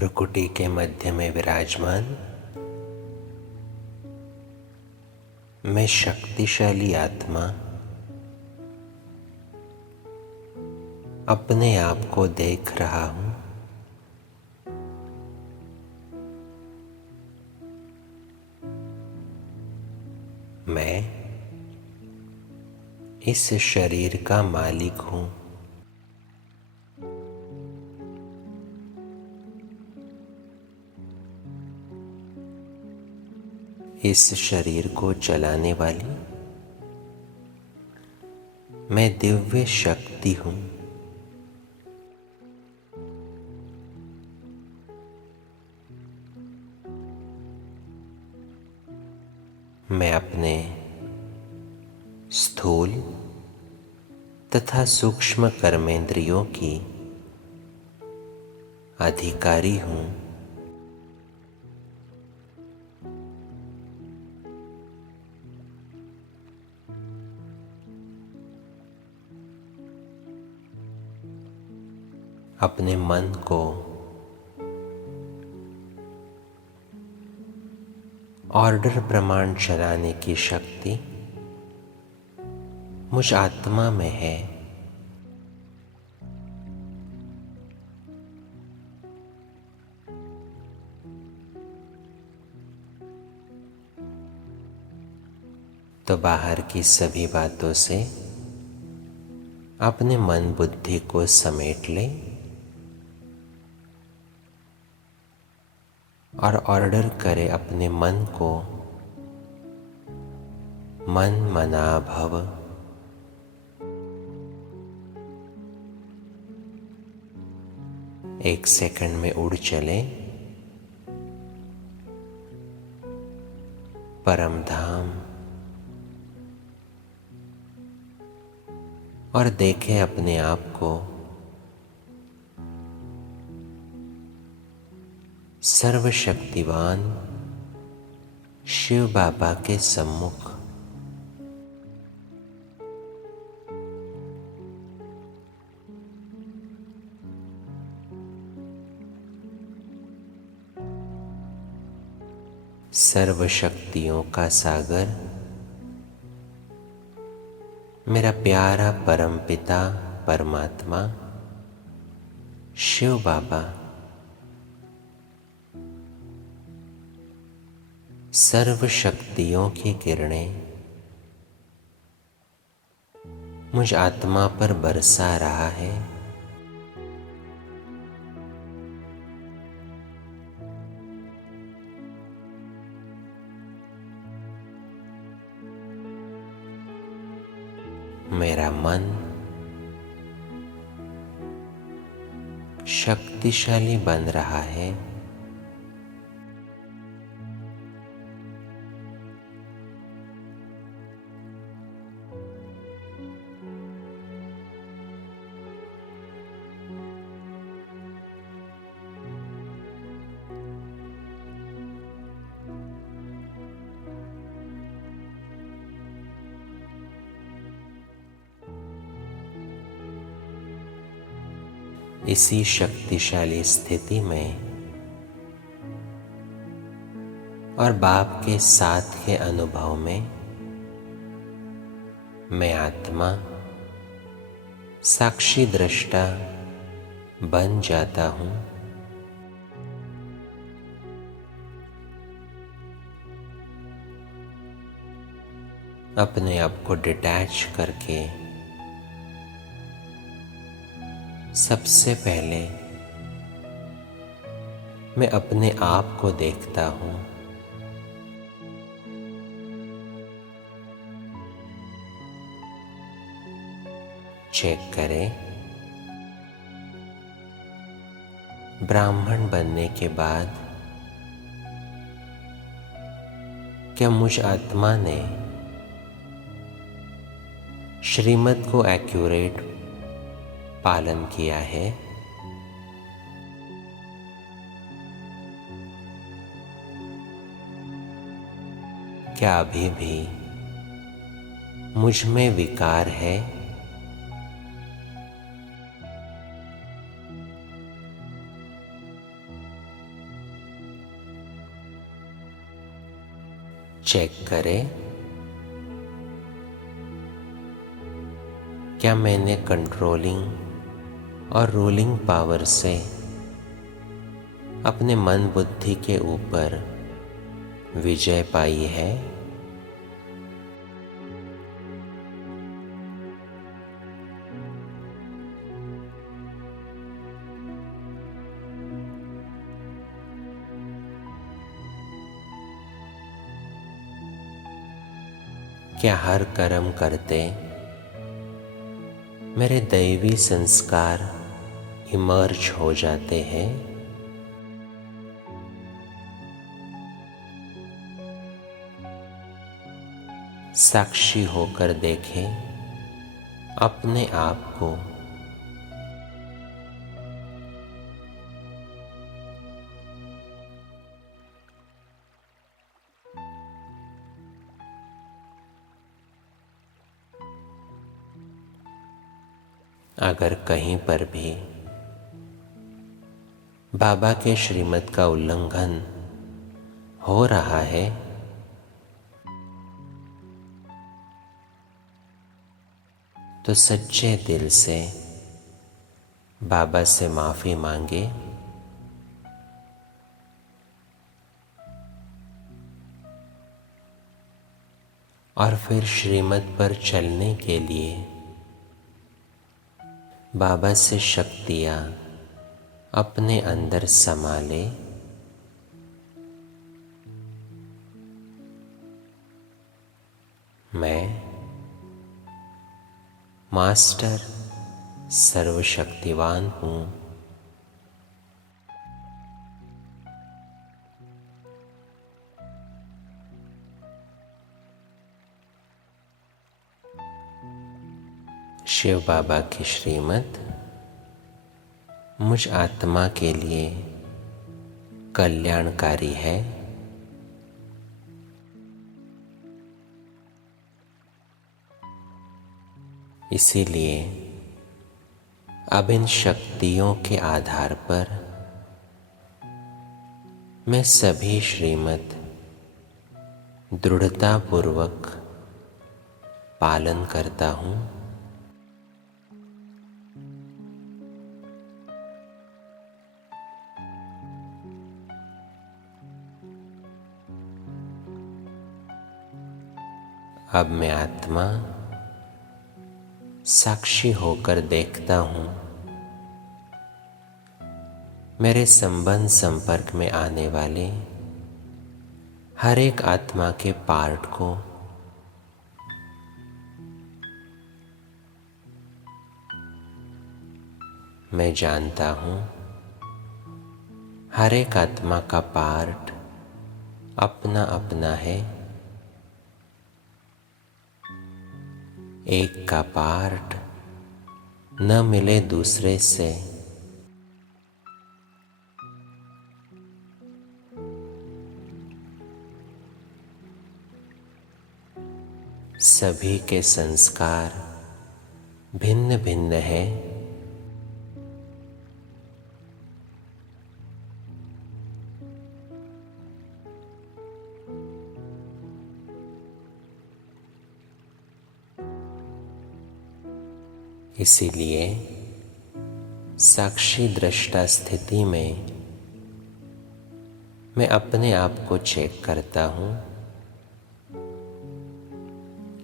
भ्रुकुटी के मध्य में विराजमान मैं शक्तिशाली आत्मा अपने आप को देख रहा हूं। मैं इस शरीर का मालिक हूं। इस शरीर को चलाने वाली मैं दिव्य शक्ति हूं। मैं अपने स्थूल तथा सूक्ष्म कर्मेंद्रियों की अधिकारी हूं। अपने मन को ऑर्डर प्रमाण चलाने की शक्ति मुझ आत्मा में है। तो बाहर की सभी बातों से अपने मन बुद्धि को समेट ले और ऑर्डर करे अपने मन को, मन मना भव। एक सेकंड में उड़ चले परम धाम और देखे अपने आप को सर्वशक्तिवान शिव बाबा के सम्मुख। सर्वशक्तियों का सागर मेरा प्यारा परम पिता परमात्मा शिव बाबा सर्व शक्तियों की किरणें मुझ आत्मा पर बरसा रहा है। मेरा मन शक्तिशाली बन रहा है। इसी शक्तिशाली स्थिति में और बाप के साथ के अनुभव में मैं आत्मा साक्षी दृष्टा बन जाता हूं। अपने आप को डिटैच करके सबसे पहले मैं अपने आप को देखता हूं। चेक करें, ब्राह्मण बनने के बाद क्या मुझ आत्मा ने श्रीमत को एक्यूरेट पालन किया है? क्या अभी भी मुझ में विकार है? चेक करें क्या मैंने कंट्रोलिंग और रूलिंग पावर से अपने मन बुद्धि के ऊपर विजय पाई है। क्या हर कर्म करते मेरे दैवी संस्कार इमर्ज हो जाते हैं? साक्षी होकर देखें अपने आप को। अगर कहीं पर भी बाबा के श्रीमत का उल्लंघन हो रहा है तो सच्चे दिल से बाबा से माफ़ी मांगे और फिर श्रीमत पर चलने के लिए बाबा से शक्तियाँ अपने अंदर समा ले। मैं मास्टर सर्वशक्तिवान हूँ। शिव बाबा की श्रीमत मुझ आत्मा के लिए कल्याणकारी है। इसीलिए अब इन शक्तियों के आधार पर मैं सभी श्रीमत दृढ़तापूर्वक पालन करता हूँ। अब मैं आत्मा साक्षी होकर देखता हूँ मेरे संबंध संपर्क में आने वाले हर एक आत्मा के पार्ट को मैं जानता हूँ। हर एक आत्मा का पार्ट अपना अपना है। एक का पार्ट न मिले दूसरे से। सभी के संस्कार भिन्न भिन्न है। इसीलिए साक्षी दृष्टा स्थिति में मैं अपने आप को चेक करता हूँ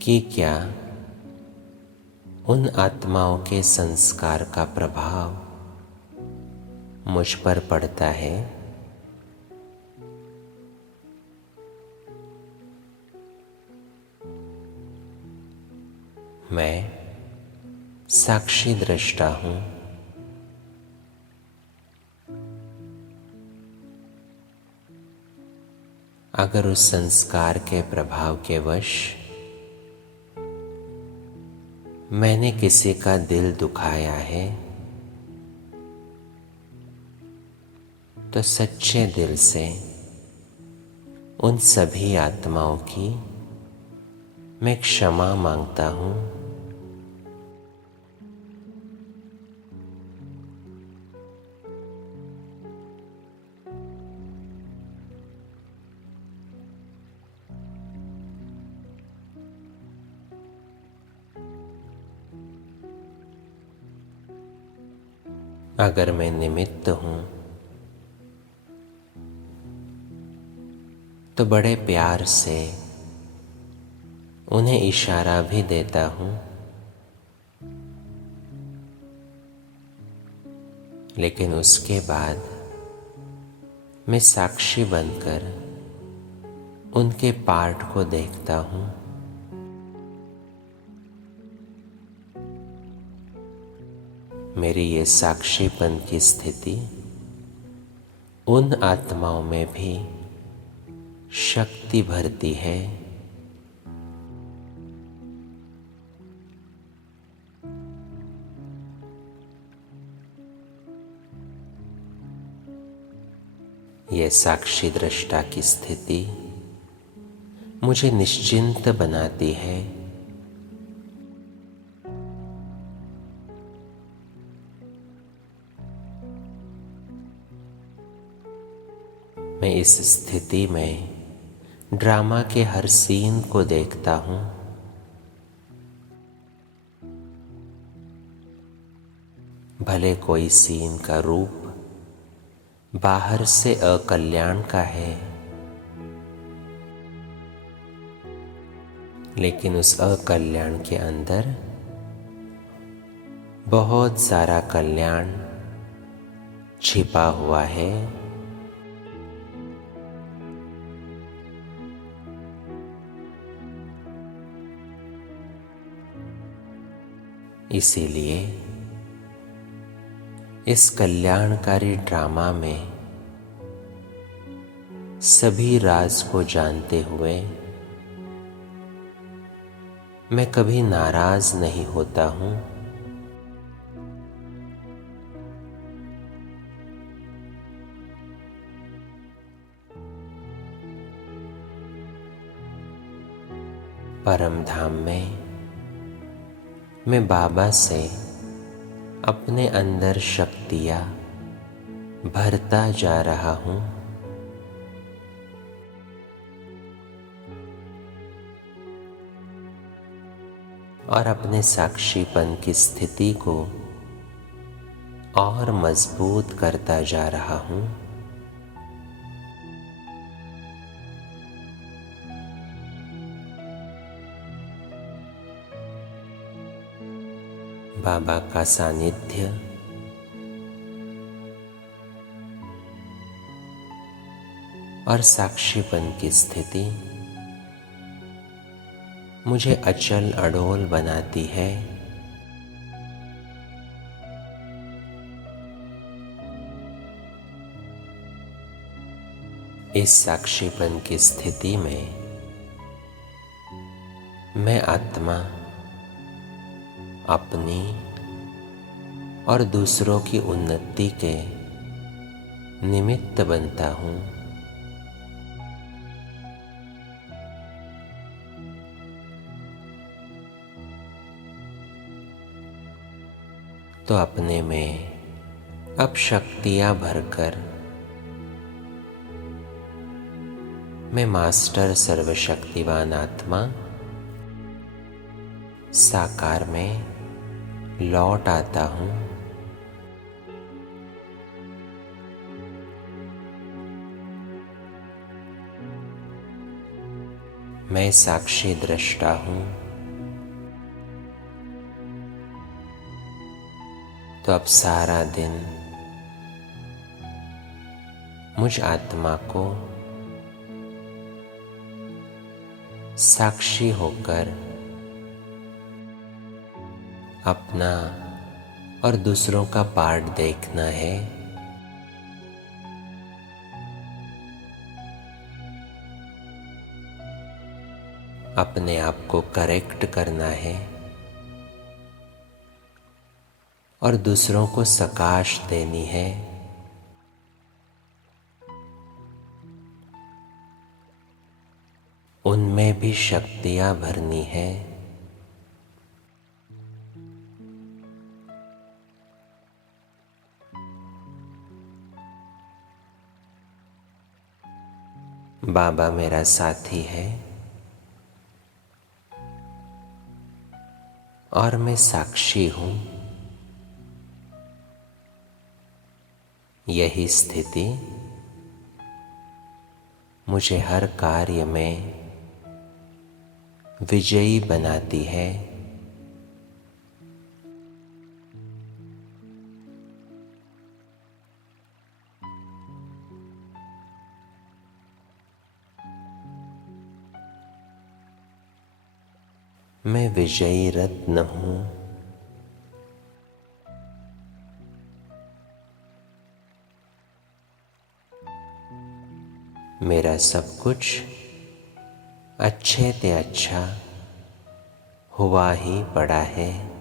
कि क्या उन आत्माओं के संस्कार का प्रभाव मुझ पर पड़ता है। मैं साक्षी दृष्टा हूँ। अगर उस संस्कार के प्रभाव के वश मैंने किसी का दिल दुखाया है तो सच्चे दिल से उन सभी आत्माओं की मैं क्षमा मांगता हूँ। अगर मैं निमित्त हूँ तो बड़े प्यार से उन्हें इशारा भी देता हूँ, लेकिन उसके बाद मैं साक्षी बनकर उनके पार्ट को देखता हूँ। मेरी ये साक्षीपन की स्थिति उन आत्माओं में भी शक्ति भरती है। ये साक्षी दृष्टा की स्थिति मुझे निश्चिंत बनाती है। मैं इस स्थिति में ड्रामा के हर सीन को देखता हूँ। भले कोई सीन का रूप बाहर से अकल्याण का है, लेकिन उस अकल्याण के अंदर बहुत सारा कल्याण छिपा हुआ है। इसीलिए इस कल्याणकारी ड्रामा में सभी राज को जानते हुए मैं कभी नाराज नहीं होता हूँ। परम धाम में मैं बाबा से अपने अंदर शक्तियाँ भरता जा रहा हूँ। और अपने साक्षीपन की स्थिति को और मजबूत करता जा रहा हूँ। बाबा का सानिध्य और साक्षीपन की स्थिति मुझे अचल अडोल बनाती है। इस साक्षीपन की स्थिति में मैं आत्मा अपनी और दूसरों की उन्नति के निमित्त बनता हूँ। तो अपने में अब शक्तियाँ भरकर मैं मास्टर सर्वशक्तिवान आत्मा साकार में लौट आता हूँ। मैं साक्षी दृष्टा हूँ। तो अब सारा दिन मुझ आत्मा को साक्षी होकर अपना और दूसरों का पार्ट देखना है। अपने आप को करेक्ट करना है और दूसरों को सकाश देनी है। उनमें भी शक्तियाँ भरनी है। बाबा मेरा साथी है और मैं साक्षी हूँ। यही स्थिति मुझे हर कार्य में विजयी बनाती है। मैं विजयी रत्न हूँ। मेरा सब कुछ अच्छे ते अच्छा हुआ ही पड़ा है।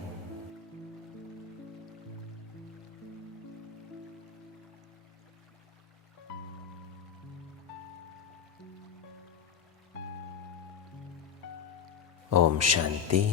ओम शांति।